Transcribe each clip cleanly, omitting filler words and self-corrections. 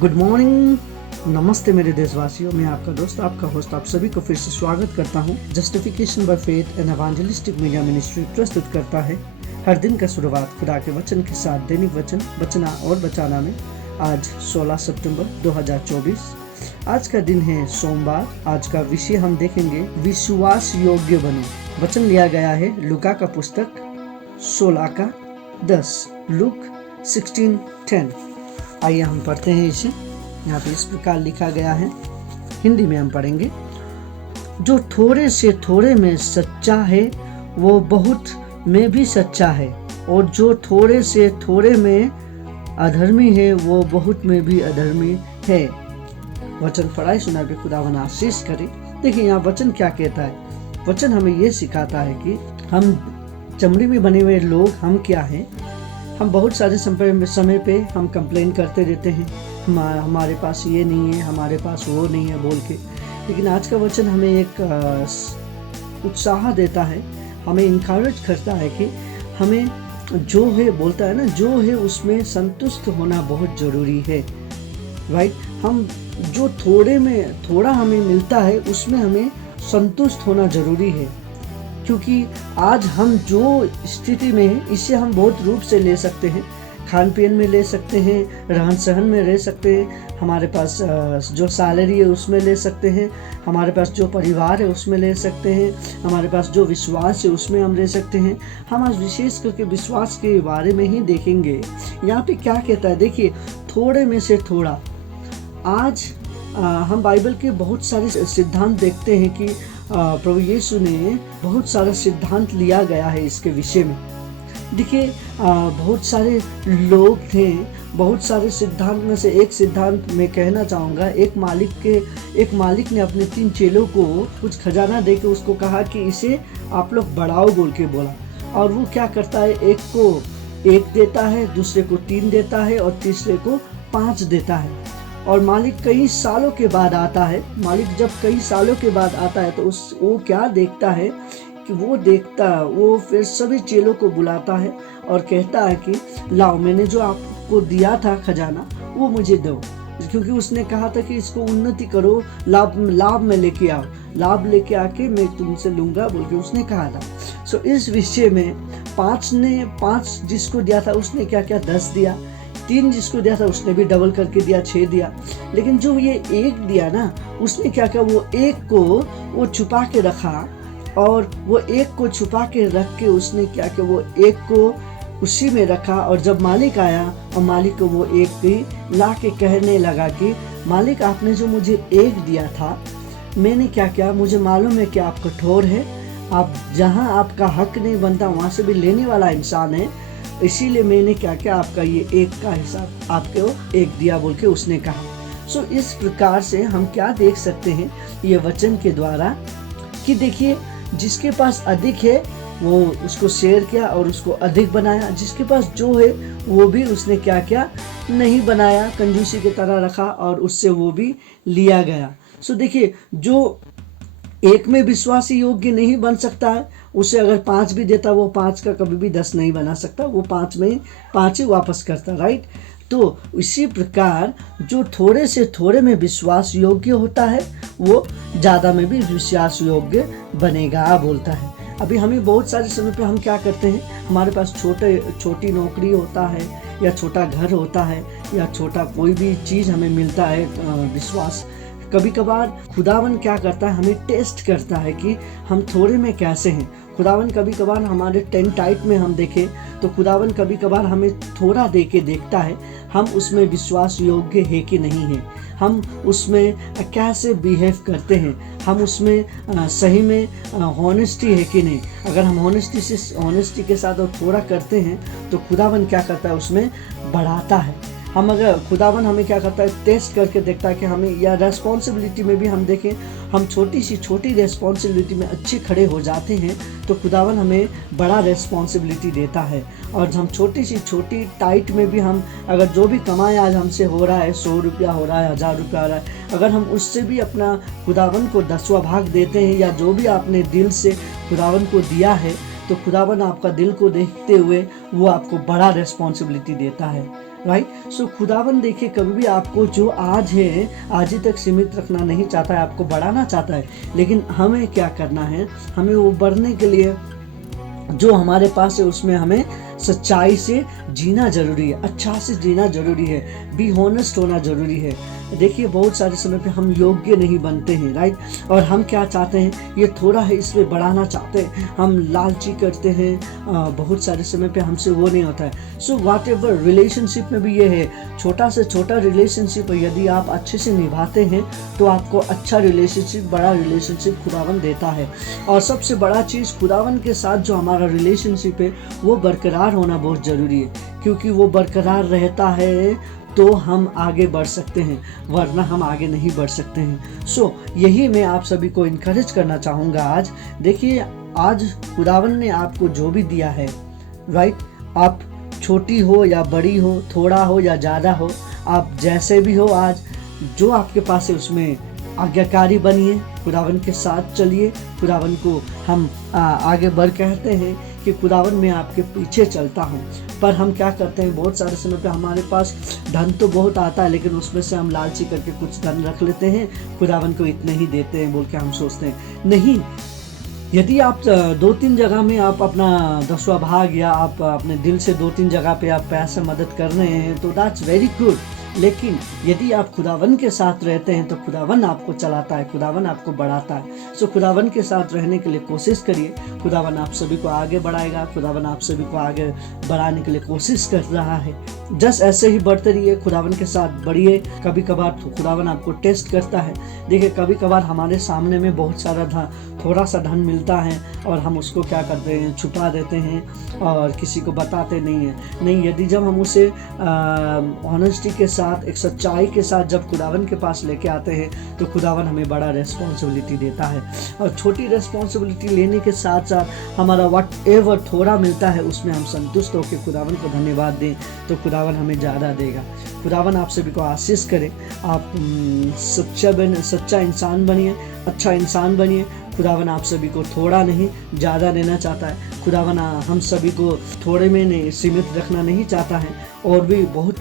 Good morning, नमस्ते मेरे देशवासियों। मैं आपका दोस्त, आपका होस्ट, आप सभी को फिर से स्वागत करता हूँ। Justification by faith and evangelistic media ministry प्रस्तुत करता है हर दिन का शुरुआत खुदा के वचन के साथ। दैनिक वचन बचना और बचाना में आज 16 सितंबर 2024। आज का दिन है सोमवार। आज का विषय हम देखेंगे विश्वास योग्य बनो। वचन लिया गया है लूका का पुस्तक 16 का 10, लूक 16:10। आइए हम पढ़ते हैं इसे। यहाँ पे इस प्रकार लिखा गया है, हिंदी में हम पढ़ेंगे। जो थोड़े से थोड़े में सच्चा है वो बहुत में भी सच्चा है, और जो थोड़े से थोड़े में अधर्मी है वो बहुत में भी अधर्मी है। वचन पढ़ाई सुना के खुदावन आशीष करे। देखिए यहाँ वचन क्या कहता है। वचन हमें ये सिखाता है कि हम चमड़ी में बने हुए लोग हम क्या हैं। हम बहुत सारे समय पे हम कंप्लेन करते रहते हैं, हमारे पास ये नहीं है, हमारे पास वो नहीं है बोल के। लेकिन आज का वचन हमें एक उत्साह देता है, हमें इनकरेज करता है कि हमें जो है, बोलता है ना, जो है उसमें संतुष्ट होना बहुत ज़रूरी है। राइट। हम जो थोड़े में थोड़ा हमें मिलता है उसमें हमें संतुष्ट होना ज़रूरी है, क्योंकि आज हम जो स्थिति में हैं इसे हम बहुत रूप से ले सकते हैं। खान पीन में ले सकते हैं, रहन सहन में रह सकते हैं, हमारे पास जो सैलरी है उसमें ले सकते हैं, हमारे पास जो परिवार है उसमें ले सकते हैं, हमारे पास जो विश्वास है उसमें हम रह सकते हैं। हम आज विशेष करके विश्वास के बारे में ही देखेंगे। यहाँ पे क्या कहता है, देखिए, थोड़े में से थोड़ा। आज हम बाइबल के बहुत सारे सिद्धांत देखते हैं कि प्रभु यीशु ने बहुत सारा सिद्धांत लिया गया है इसके विषय में। देखिए, बहुत सारे लोग थे, बहुत सारे सिद्धांत में से एक सिद्धांत मैं कहना चाहूँगा। एक मालिक ने अपने 3 चेलों को कुछ खजाना दे के उसको कहा कि इसे आप लोग बढ़ाओ बोल के बोला। और वो क्या करता है, एक को 1 देता है, दूसरे को 3 देता है और तीसरे को 5 देता है। और मालिक कई सालों के बाद आता है। मालिक जब कई सालों के बाद आता है तो वो क्या देखता है कि वो फिर सभी चेलों को बुलाता है और कहता है कि लाओ, मैंने जो आपको दिया था खजाना वो मुझे दो, क्योंकि उसने कहा था कि इसको उन्नति करो, लाभ में लेके आओ, लाभ लेके आके मैं तुमसे लूंगा बोल के उसने कहा था। सो इस विषय में 5 जिसको दिया था उसने क्या क्या 10 दिया, 3 जिसको दिया था उसने भी डबल करके दिया, 6 दिया। लेकिन जो ये 1 दिया ना, उसने क्या किया, वो 1 को वो छुपा के रखा, और वो 1 को छुपा के रख के उसने क्या किया, वो 1 को उसी में रखा। और जब मालिक आया और मालिक को वो 1 भी ला के कहने लगा कि मालिक, आपने जो मुझे 1 दिया था, मैंने क्या किया, मुझे मालूम है कि आप कठोर है, आप जहाँ आपका हक नहीं बनता वहाँ से भी लेने वाला इंसान है, इसीलिए मैंने क्या किया, आपका ये 1 का हिसाब आपको 1 दिया बोल के उसने कहा। सो इस प्रकार से हम क्या देख सकते हैं ये वचन के द्वारा कि देखिए, जिसके पास अधिक है वो उसको शेयर किया और उसको अधिक बनाया, जिसके पास जो है वो भी उसने क्या किया, नहीं बनाया, कंजूसी की तरह रखा और उससे वो भी लिया गया। सो देखिए, जो 1 में विश्वासी योग्य नहीं बन सकता है, उसे अगर 5 भी देता, वो 5 का कभी भी 10 नहीं बना सकता, वो 5 में 5 ही वापस करता। राइट। तो इसी प्रकार जो थोड़े से थोड़े में विश्वास योग्य होता है वो ज़्यादा में भी विश्वास योग्य बनेगा बोलता है। अभी हमें बहुत सारे समय पे हम क्या करते हैं, हमारे पास छोटी नौकरी होता है, या छोटा घर होता है, या छोटा कोई भी चीज़ हमें मिलता है, विश्वास। कभी कभार खुदावन क्या करता है, हमें टेस्ट करता है कि हम थोड़े में कैसे हैं। खुदावन कभी कभार हमारे 10 टाइप में हम देखें तो खुदावन कभी कभार हमें थोड़ा दे के देखता है, हम उसमें विश्वास योग्य है कि नहीं है, हम उसमें कैसे बिहेव करते हैं, हम उसमें सही में हॉनेस्टी है कि नहीं। अगर हम हॉनेस्टी के साथ और थोड़ा करते हैं तो खुदावन क्या करता है, उसमें बढ़ाता है। हम अगर खुदावन हमें क्या करता है, टेस्ट करके देखता है कि हमें, या रेस्पॉन्सिबिलिटी में भी हम देखें, हम छोटी रेस्पॉन्सिबिलिटी में अच्छे खड़े हो जाते हैं तो खुदावन हमें बड़ा रेस्पॉन्सिबिलिटी देता है। और हम छोटी टाइट में भी हम अगर जो भी कमाई आज हमसे हो रहा है, 100 रुपया हो रहा है, 1000 रुपया हो रहा है, अगर हम उससे भी अपना खुदावन को 10वां भाग देते हैं, या जो भी आपने दिल से खुदावन को दिया है, तो खुदावन आपका दिल को देखते हुए वो आपको बड़ा रेस्पॉन्सिबिलिटी देता है। राइट। सो खुदावन देखिए कभी भी आपको जो आज है आज ही तक सीमित रखना नहीं चाहता है, आपको बढ़ाना चाहता है। लेकिन हमें क्या करना है, हमें वो बढ़ने के लिए जो हमारे पास है उसमें हमें सच्चाई से जीना जरूरी है, अच्छा से जीना जरूरी है, बी हॉनेस्ट होना जरूरी है। देखिए बहुत सारे समय पे हम योग्य नहीं बनते हैं, राइट। और हम क्या चाहते हैं, ये थोड़ा है इसमें बढ़ाना चाहते हैं, हम लालची करते हैं, बहुत सारे समय पे हमसे वो नहीं होता है। सो व्हाट एवर रिलेशनशिप में भी ये है, छोटा से छोटा रिलेशनशिप यदि आप अच्छे से निभाते हैं तो आपको अच्छा रिलेशनशिप, बड़ा रिलेशनशिप खुदावन देता है। और सबसे बड़ा चीज़ खुदावन के साथ जो हमारा रिलेशनशिप है वो बरकरार होना बहुत ज़रूरी है, क्योंकि वो बरकरार रहता है तो हम आगे बढ़ सकते हैं, वरना हम आगे नहीं बढ़ सकते हैं। सो यही मैं आप सभी को इनकरेज करना चाहूँगा आज। देखिए आज खुदावन ने आपको जो भी दिया है, राइट, आप छोटी हो या बड़ी हो, थोड़ा हो या ज़्यादा हो, आप जैसे भी हो, आज जो आपके पास है उसमें आज्ञाकारी बनिए, खुदावन के साथ चलिए। खुदावन को हम आगे बढ़ कहते हैं कि खुदावन मैं आपके पीछे चलता हूँ। पर हम क्या करते हैं, बहुत सारे समय पे हमारे पास धन तो बहुत आता है, लेकिन उसमें से हम लालची करके कुछ धन रख लेते हैं, खुदावन को इतने ही देते हैं बोल के हम सोचते हैं। नहीं, यदि आप 2-3 जगह में आप अपना 10वां भाग या आप अपने दिल से 2-3 जगह पे आप पैसे मदद कर रहे हैं तो दैट्स वेरी गुड। लेकिन यदि आप खुदावन के साथ रहते हैं तो खुदावन आपको चलाता है, खुदावन आपको बढ़ाता है। सो खुदावन के साथ रहने के लिए कोशिश करिए, खुदावन आप सभी को आगे बढ़ाएगा, खुदावन आप सभी को आगे बढ़ाने के लिए कोशिश कर रहा है। जस्ट ऐसे ही बढ़ते रहिए, खुदावन के साथ बढ़िए। कभी कभार खुदावन आपको टेस्ट करता है। देखिए कभी कभार हमारे सामने में बहुत सारा थोड़ा सा धन मिलता है और हम उसको क्या करते हैं, छुपा देते हैं और किसी को बताते नहीं हैं। नहीं, यदि जब हम उसे ऑनेस्टी के साथ, एक सच्चाई के साथ जब खुदावन के पास लेके आते हैं तो खुदावन हमें बड़ा रेस्पॉन्सिबिलिटी देता है। और छोटी रेस्पॉन्सिबिलिटी लेने के साथ साथ हमारा वट एवर थोड़ा मिलता है उसमें हम संतुष्ट होकर खुदावन को धन्यवाद दें तो खुदावन हमें ज़्यादा देगा। खुदावन आप सभी को आशीष करे, आप सच्चा इंसान बनिए, अच्छा इंसान बनिए। खुदावन आप सभी को थोड़ा नहीं ज़्यादा देना चाहता है। खुदावन हम सभी को थोड़े में नहीं सीमित रखना नहीं चाहता है, और भी बहुत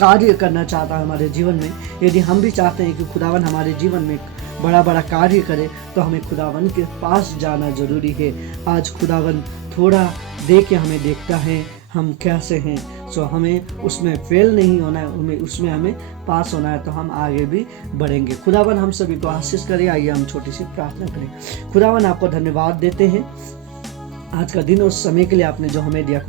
कार्य करना चाहता है हमारे जीवन में। यदि हम भी चाहते हैं कि खुदावन हमारे जीवन में बड़ा बड़ा कार्य करे तो हमें खुदावन के पास जाना जरूरी है। आज खुदावन थोड़ा दे के हमें देखता है हम कैसे हैं। सो हमें उसमें फेल नहीं होना है, उसमें हमें पास होना है, तो हम आगे भी बढ़ेंगे। खुदावन हम सभी को आशीष करे। आइए हम छोटी सी प्रार्थना करें। खुदावन आपको धन्यवाद देते हैं आज का दिन और समय के लिए आपने जो हमें दिया।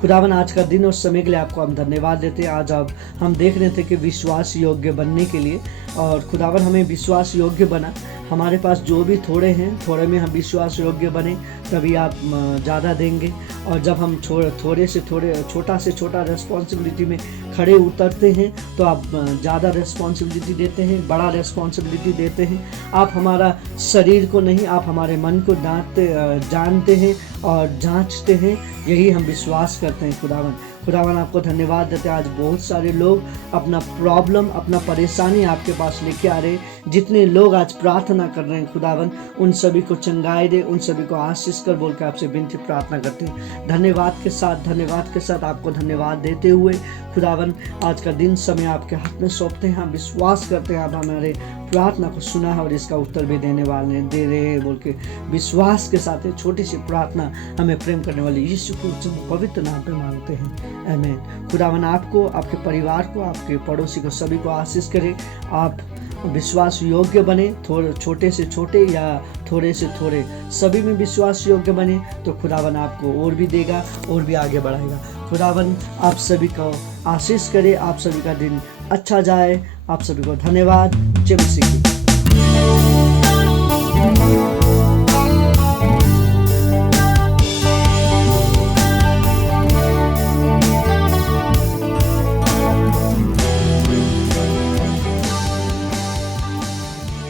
खुदावन आज का दिन और समय के लिए आपको हम धन्यवाद देते हैं। आज अब हम देख रहे थे कि विश्वास योग्य बनने के लिए, और खुदावन हमें विश्वास योग्य बना। हमारे पास जो भी थोड़े हैं, थोड़े में हम विश्वास योग्य बने, तभी आप ज़्यादा देंगे। और जब हम छोटा से छोटा रेस्पॉन्सिबिलिटी में खड़े उतरते हैं तो आप ज़्यादा रेस्पॉन्सिबिलिटी देते हैं, बड़ा रेस्पॉन्सिबिलिटी देते हैं। आप हमारा शरीर को नहीं, आप हमारे मन को जानते हैं और जांचते हैं, यही हम विश्वास करते हैं। खुदावन आपको धन्यवाद देते हैं। आज बहुत सारे लोग अपना प्रॉब्लम, अपना परेशानी आपके पास लेके आ रहे हैं। जितने लोग आज प्रार्थना कर रहे हैं खुदावन उन सभी को चंगाई दे, उन सभी को आशीष कर बोल के आपसे विनती प्रार्थना करते हैं। धन्यवाद के साथ आपको धन्यवाद देते हुए खुदावन आज का दिन समय आपके हाथ में सौंपते हैं। हम विश्वास करते हैं आप हमारे प्रार्थना को सुना है और इसका उत्तर भी दे रहे हैं बोल के विश्वास के साथ छोटी सी प्रार्थना हमें प्रेम करने वाले यीशु के पवित्र नाम पे मांगते हैं, आमीन। खुदावन आपको, आपके परिवार को, आपके पड़ोसी को, सभी को आशीष करे। आप विश्वास योग्य बने, छोटे से छोटे या थोड़े से थोड़े, सभी में विश्वास योग्य बने तो खुदावन आपको और भी देगा और भी आगे बढ़ाएगा। खुदावन आप सभी को आशीष करे, आप सभी का दिन अच्छा जाए। आप सभी को धन्यवाद। जय मसीह की।